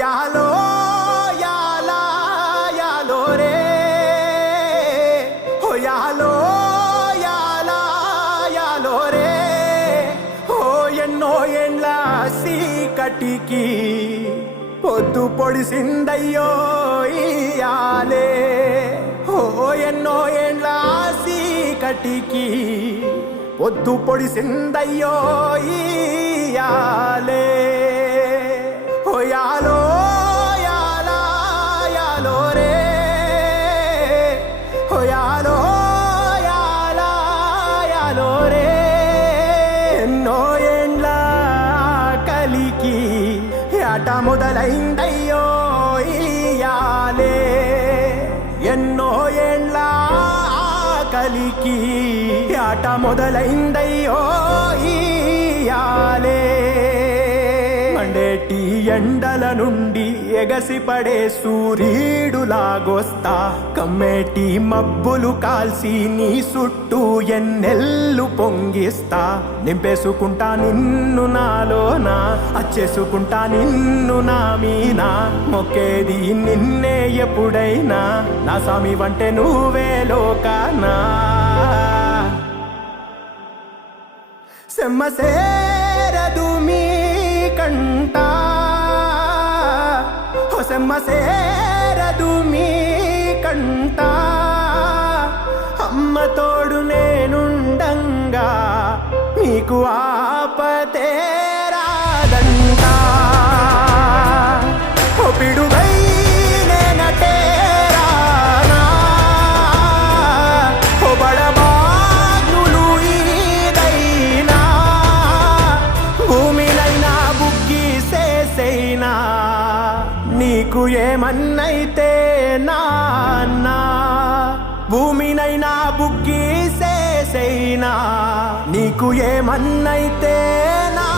యాలో యాలా యాలో రే ఓ యాలో యాలా యాలో రే ఓ ఎన్నో ఏండ్ల సీకటికి పొద్దు పొడిసిందయ్యో ఇయాలే ఓ ఎన్నో ఏండ్ల సీకటికి పొద్దు పొడిసిందయ్యో ఇయాలే ఓ యాలో యాలా యాలో రే ఓ యాలో యాలా యాలో రే ఎన్నో ఏండ్ల కలికి ఆట మొదలైందయ్యో ఇయాలే ఎన్నో ఏండ్ల కలికి ఆట మొదలైందయ్యో ఇయాలే మండేటి ఎండల నుండి ఎగసిపడే సూర్యుడులాగొస్తా కమ్మేటి మబ్బులు కాల్సి నీ చుట్టూ ఎన్నెల్లు పొంగిస్తా నింపేసుకుంటా నిన్ను నాలోనా అచ్చేసుకుంటా నిన్ను నా మీనా మొక్కేది నిన్నే ఎప్పుడైనా నా స్వామి వంటే నువ్వే లోకానా సెమ్మసేరదు మీ కంట ఓ సెమ్మసేరదు మీ కంట అమ్మ తోడు నేనుండంగా మీకు ఆపతే రాదంట ఓ పిడుగై నేనటే రానా ఓ బడబాగ్నులు ఈదైనా భూమినైనా బుక్కి సేసైనా నీకు ఏమన్నైతే నాన్న భూమినైనా బుక్కి సేసైనా నీకు ఏమన్నైతే నా